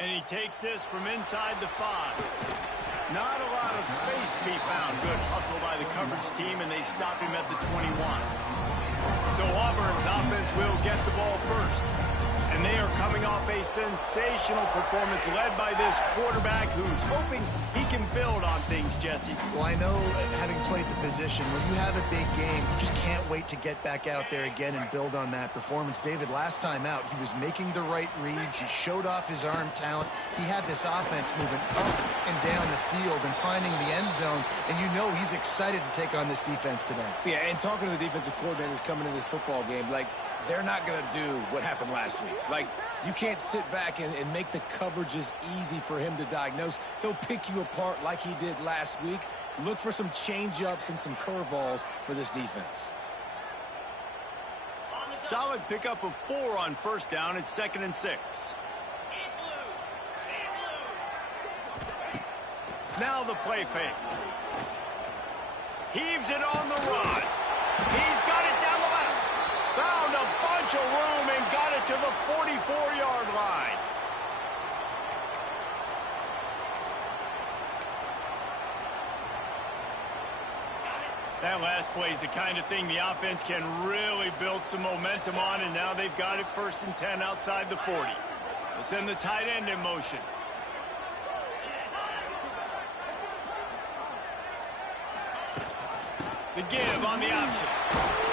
And he takes this from inside the 5. Not a lot of space to be found. Good hustle by the coverage team, and they stop him at the 21. So Auburn's offense will get the ball first. And they are coming off a sensational performance led by this quarterback who's hoping he can build on things, Jesse. Well, I know, having played the position, when you have a big game, you just can't wait to get back out there again and build on that performance. David, last time out, he was making the right reads. He showed off his arm talent. He had this offense moving up and down the field and finding the end zone. And you know he's excited to take on this defense today. Yeah, and talking to the defensive coordinators coming into this football game, like, they're not going to do what happened last week. Like, you can't sit back and make the coverages easy for him to diagnose. He'll pick you apart like he did last week. Look for some change-ups and some curveballs for this defense. Solid pickup of 4 on first down. It's 2nd and 6. Now the play fake. Heaves it on the run. He's got it down the left. Found a bunch of room and got it to the 44-yard line. That last play is the kind of thing the offense can really build some momentum on, and now they've got it 1st and 10 outside the 40. They'll send the tight end in motion. The give on the option.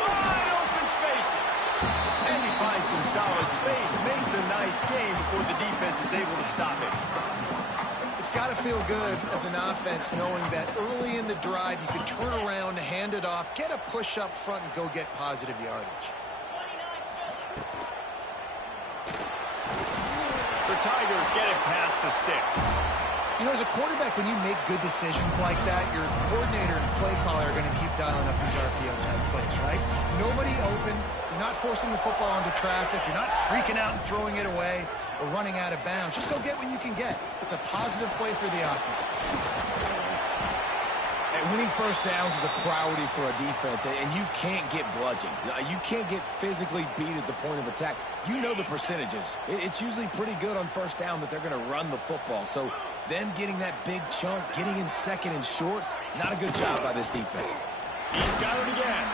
Wide open spaces. And he finds some solid space. Makes a nice game before the defense is able to stop it. It's got to feel good as an offense knowing that early in the drive you can turn around, hand it off, get a push up front, and go get positive yardage. The Tigers get it past the sticks. You know, as a quarterback, when you make good decisions like that, your coordinator and play caller are going to keep dialing up these RPO-type plays, right? Nobody open. You're not forcing the football into traffic. You're not freaking out and throwing it away or running out of bounds. Just go get what you can get. It's a positive play for the offense. And winning first downs is a priority for a defense, and you can't get bludgeoned. You can't get physically beat at the point of attack. You know the percentages. It's usually pretty good on first down that they're going to run the football. So them getting that big chunk, getting in 2nd and short, not a good job by this defense. He's got it again.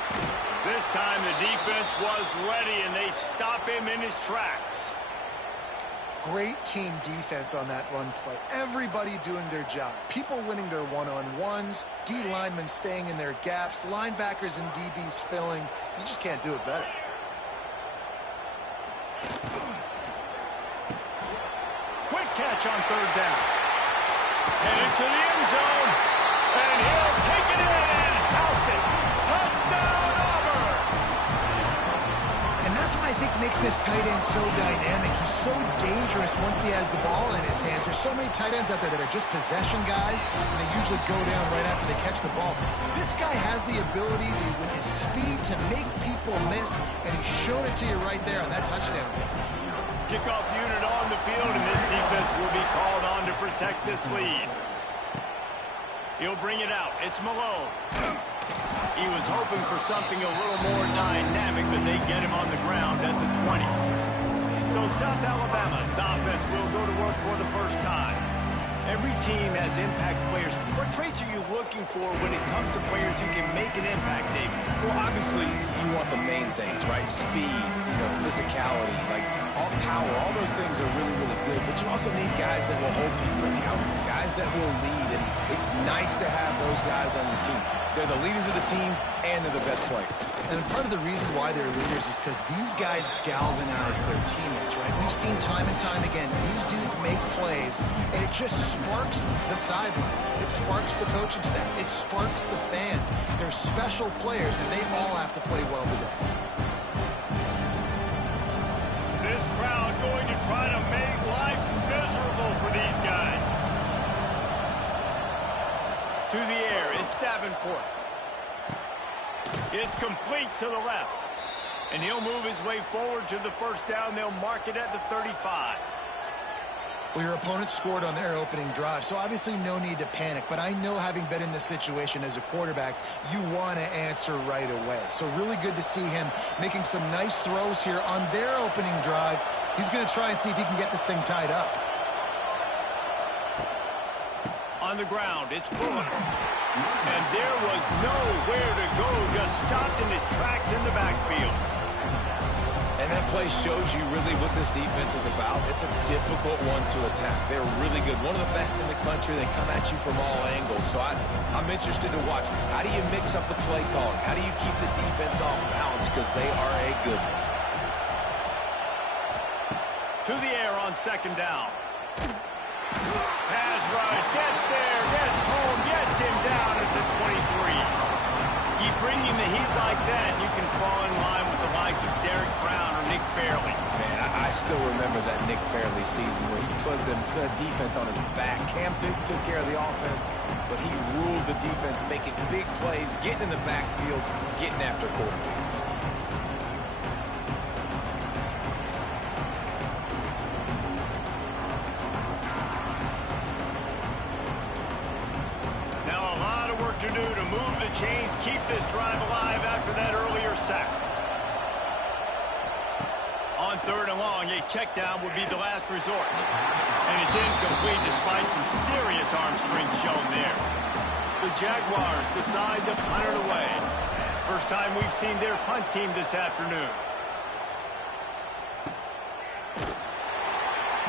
This time the defense was ready, and they stop him in his tracks. Great team defense on that run play. Everybody doing their job. People winning their one-on-ones, D linemen staying in their gaps, linebackers and DBs filling. You just can't do it better. Quick catch on 3rd down. Headed to the end zone, and he'll take it in and house it. Touchdown, Auburn! And that's what I think makes this tight end so dynamic. He's so dangerous once he has the ball in his hands. There's so many tight ends out there that are just possession guys, and they usually go down right after they catch the ball. This guy has the ability to, with his speed, to make people miss, and he showed it to you right there on that touchdown. Kickoff unit on the field, and this defense will be called on to protect this lead. He'll bring it out. It's Malone. He was hoping for something a little more dynamic, but they get him on the ground at the 20. So South Alabama's offense will go to work for the first time. Every team has impact players. What traits are you looking for when it comes to players who can make an impact, David? Well, obviously, you want the main things, right? Speed, physicality, like all power, all those things are really, really good. But you also need guys that will hold people accountable, guys that will lead. And it's nice to have those guys on your team. They're the leaders of the team, and they're the best players. And part of the reason why they're leaders is because these guys galvanize their teammates, right? We've seen time and time again, these dudes make plays, and it just sparks the sideline. It sparks the coaching staff. It sparks the fans. They're special players, and they all have to play well today. This crowd going to try to make life miserable for these guys. To the air, it's Davenport. It's complete to the left. And he'll move his way forward to the first down. They'll mark it at the 35. Well, your opponent scored on their opening drive, so obviously no need to panic. But I know, having been in this situation as a quarterback, you want to answer right away. So really good to see him making some nice throws here on their opening drive. He's going to try and see if he can get this thing tied up. On the ground, it's Bullock. And there was nowhere to go, just stopped in his tracks in the backfield. And that play shows you really what this defense is about. It's a difficult one to attack. They're really good. One of the best in the country. They come at you from all angles. So I'm interested to watch. How do you mix up the play calling? How do you keep the defense off balance? Because they are a good one. To the air on second down. Pass rush, gets there, gets home, gets him down at the 23. Keep bringing the heat like that, and you can fall in line with the likes of Derek Brown or Nick Fairley. Man, I still remember that Nick Fairley season where he put the defense on his back. Cam took care of the offense, but he ruled the defense, making big plays, getting in the backfield, getting after quarterbacks. To do to move the chains, keep this drive alive after that earlier sack. On third and long, a check down would be the last resort. And it's incomplete despite some serious arm strength shown there. The Jaguars decide to punt it away. First time we've seen their punt team this afternoon.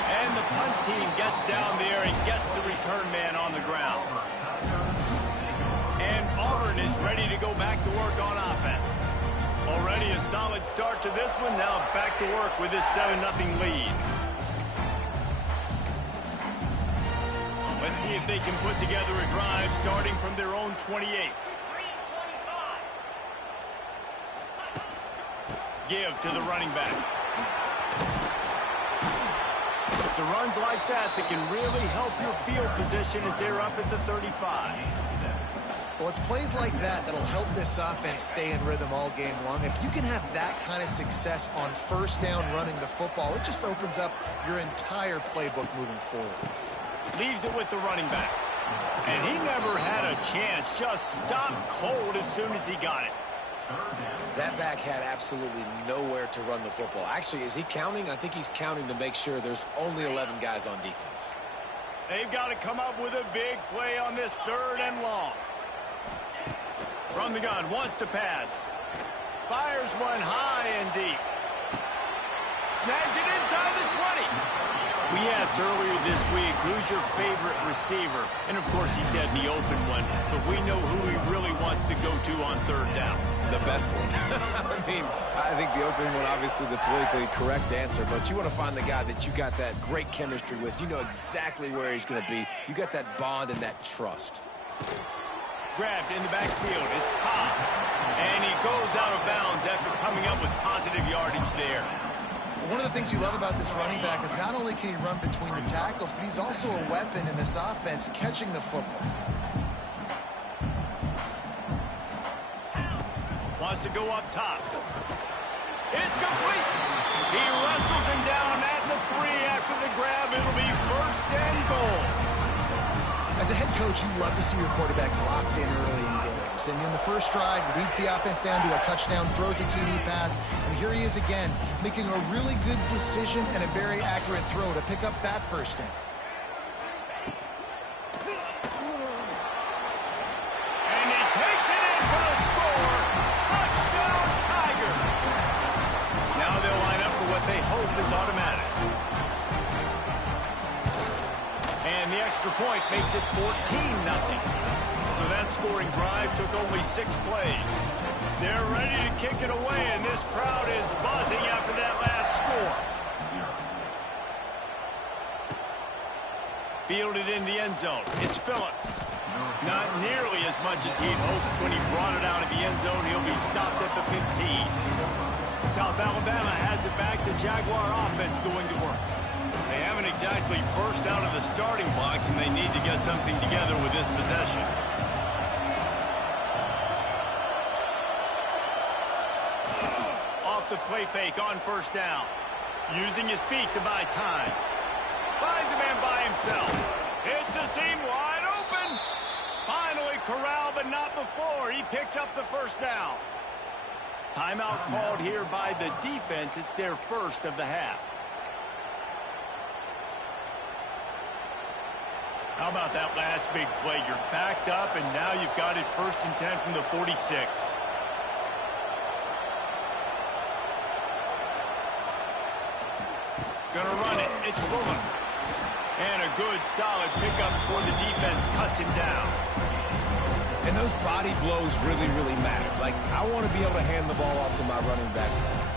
And the punt team gets down there and gets the return man on the ground. And Auburn is ready to go back to work on offense. Already a solid start to this one. Now back to work with this 7-0 lead. Let's see if they can put together a drive starting from their own 28. Give to the running back. It's the runs like that that can really help your field position as they're up at the 35. Well, it's plays like that that'll help this offense stay in rhythm all game long. If you can have that kind of success on first down running the football, it just opens up your entire playbook moving forward. Leaves it with the running back. And he never had a chance. Just stopped cold as soon as he got it. That back had absolutely nowhere to run the football. Actually, is he counting? I think he's counting to make sure there's only 11 guys on defense. They've got to come up with a big play on this third and long. From the gun, wants to pass. Fires one high and deep. Snags it inside the 20. We asked earlier this week, who's your favorite receiver? And, of course, he said the open one. But we know who he really wants to go to on third down. The best one. I mean, I think the open one, obviously the politically correct answer. But you want to find the guy that you got that great chemistry with. You know exactly where he's going to be. You got that bond and that trust. Grabbed in the backfield. It's Cobb. And he goes out of bounds after coming up with positive yardage there. One of the things you love about this running back is not only can he run between the tackles, but he's also a weapon in this offense catching the football. Wants to go up top. It's complete. He wrestles him down at the 3 after the grab. It'll be first and goal. As a head coach, you love to see your quarterback locked in early in games. And in the first drive, leads the offense down to a touchdown, throws a TD pass, and here he is again, making a really good decision and a very accurate throw to pick up that first down. And he takes it in for the score. Touchdown, Tigers. Now they'll line up for what they hope is automatic. And the extra point makes it 14-0. So that scoring drive took only 6 plays. They're ready to kick it away, and this crowd is buzzing after that last score. Fielded in the end zone. It's Phillips. Not nearly as much as he'd hoped when he brought it out of the end zone. He'll be stopped at the 15. South Alabama has it back. The Jaguar offense going to work. They haven't exactly burst out of the starting blocks, and they need to get something together with this possession. Off the play fake on first down. Using his feet to buy time. Finds a man by himself. It's a seam wide open. Finally corralled, but not before. He picks up the first down. Timeout called here by the defense. It's their first of the half. How about that last big play? You're backed up, and now you've got it 1st and 10 from the 46. Gonna run it. It's Bullock. And a good, solid pickup before the defense cuts him down. And those body blows really, really matter. Like, I want to be able to hand the ball off to my running back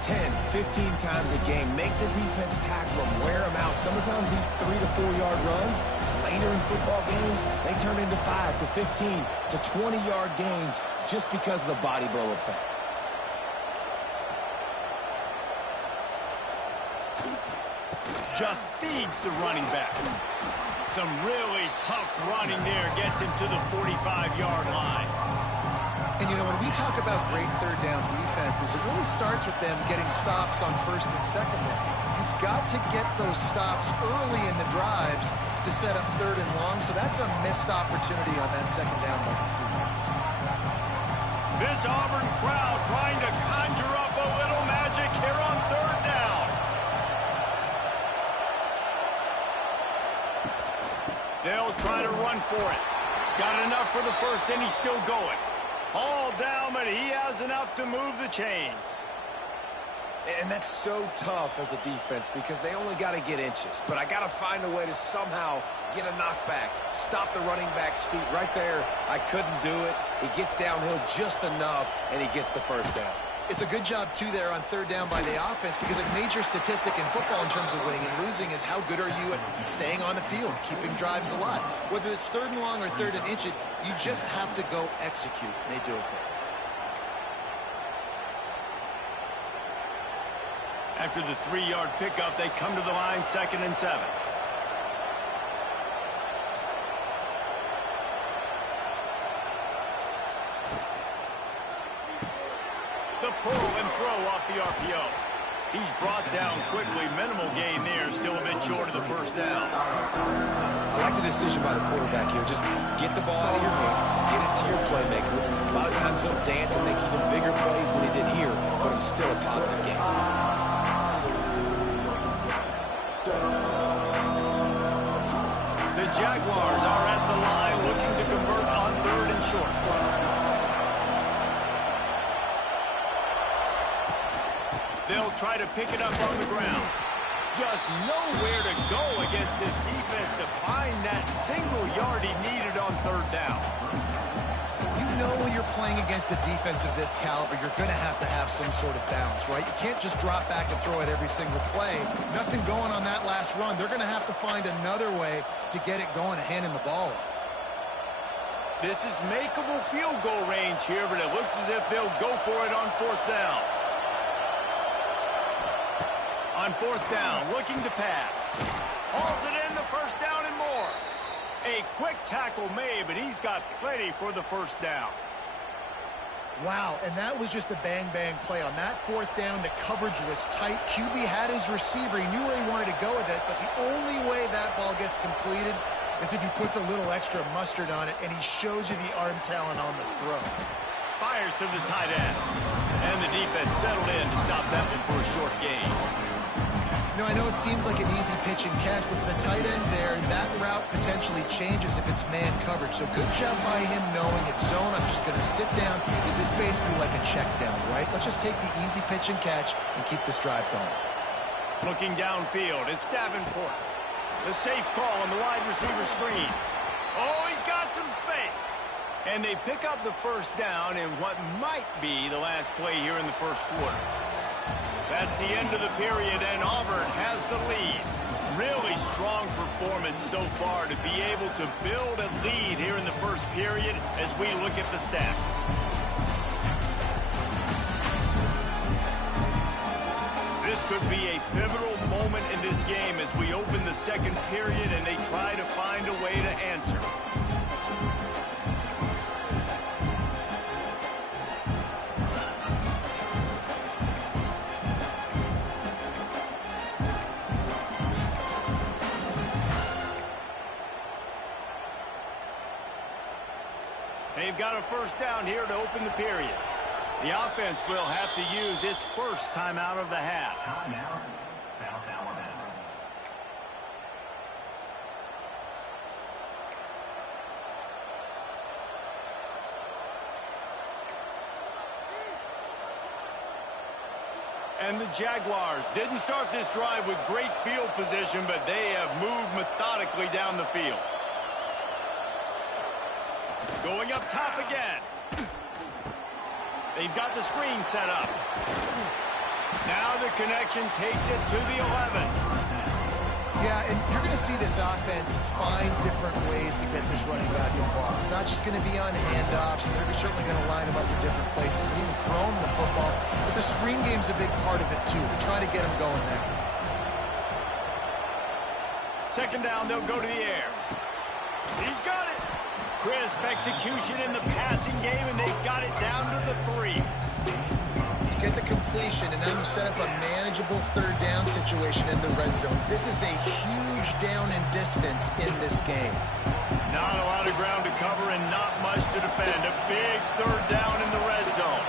10, 15 times a game. Make the defense tackle him, wear him out. Sometimes these 3 to 4 yard runs, later in football games, they turn into 5 to 15 to 20 yard gains just because of the body blow effect. Just feeds the running back. Some really tough running there. Gets him to the 45-yard line. And, you know, when we talk about great third down defenses, it really starts with them getting stops on 1st and 2nd down. You've got to get those stops early in the drives to set up 3rd and long, so that's a missed opportunity on that 2nd down by this defense. This Auburn crowd trying to conjure up a little magic here on 3rd down. They'll try to run for it. Got enough for the 1st, and he's still going. All down, but he has enough to move the chains. And that's so tough as a defense because they only got to get inches. But I got to find a way to somehow get a knockback, stop the running back's feet right there. I couldn't do it. He gets downhill just enough, and he gets the 1st down. It's a good job, too, there on 3rd down by the offense because a major statistic in football in terms of winning and losing is how good are you at staying on the field, keeping drives alive. Whether it's 3rd and long or 3rd and inches, you just have to go execute. And they do it there. After the 3-yard pickup, they come to the line 2nd and 7. The pull and throw off the RPO. He's brought down quickly. Minimal gain there. Still a bit short of the 1st down. I like the decision by the quarterback here. Just get the ball out of your hands. Get it to your playmaker. A lot of times he'll dance and make even bigger plays than he did here, but it was still a positive game. The Jaguars are at the line looking to convert on 3rd and short. They'll try to pick it up on the ground. Just nowhere to go against this defense to find that single yard he needed on 3rd down. You know when you're playing against a defense of this caliber, you're going to have some sort of balance, right? You can't just drop back and throw it every single play. Nothing going on that last run. They're going to have to find another way to get it going and handing the ball off. This is makeable field goal range here, but it looks as if they'll go for it on 4th down. On 4th down, looking to pass. Hauls it in, the 1st down and more. A quick tackle made, but he's got plenty for the 1st down. Wow, and that was just a bang-bang play. On that 4th down, the coverage was tight. QB had his receiver. He knew where he wanted to go with it, but the only way that ball gets completed is if he puts a little extra mustard on it, and he shows you the arm talent on the throw. Fires to the tight end. And the defense settled in to stop that one for a short gain. You know, I know it seems like an easy pitch and catch, but for the tight end there, that route potentially changes if it's man coverage. So good job by him knowing it's zone. I'm just going to sit down. This is basically like a check down, right? Let's just take the easy pitch and catch and keep this drive going. Looking downfield, it's Davenport. The safe call on the wide receiver screen. Oh, he's got some space. And they pick up the 1st down in what might be the last play here in the 1st quarter. That's the end of the period, and Auburn has the lead. Really strong performance so far to be able to build a lead here in the 1st period as we look at the stats. This could be a pivotal moment in this game as we open the 2nd period and they try to find a way to answer. They've got a 1st down here to open the period. The offense will have to use its 1st timeout of the half. Timeout, South Alabama. And the Jaguars didn't start this drive with great field position, but they have moved methodically down the field. Going up top again. They've got the screen set up. Now the connection takes it to the 11. Yeah, and you're going to see this offense find different ways to get this running back involved. It's not just going to be on handoffs. They're certainly going to line him up in different places and even throw him the football. But the screen game's a big part of it, too. They're trying to get him going there. Second down, they'll go to the air. He's got it. Crisp execution in the passing game, and they've got it down to the 3. You get the completion, and now you set up a manageable third down situation in the red zone. This is a huge down in distance in this game. Not a lot of ground to cover and not much to defend. A big third down in the red zone.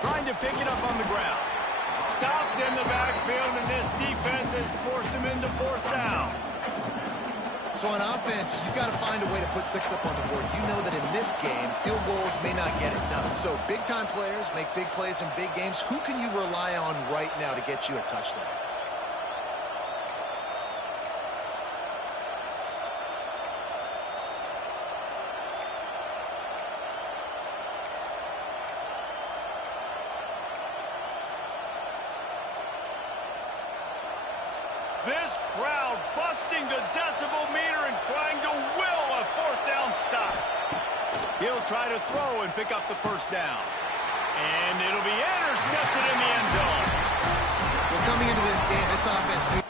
Trying to pick it up on the ground. Stopped in the backfield, and this defense has forced him into fourth down. So on offense, you've got to find a way to put 6 up on the board. You know that in this game, field goals may not get it done. So big-time players make big plays in big games. Who can you rely on right now to get you a touchdown? This crowd busting the decibel meter and trying to will a fourth down stop. He'll try to throw and pick up the first down. And it'll be intercepted in the end zone. Well, coming into this game, this offense knew.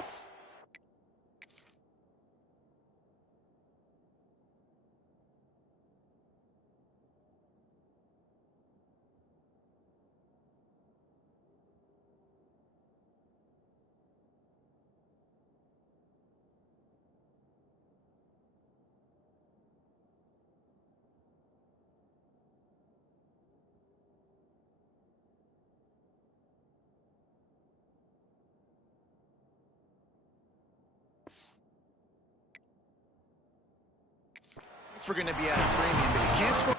We're going to be at a premium. If you can't score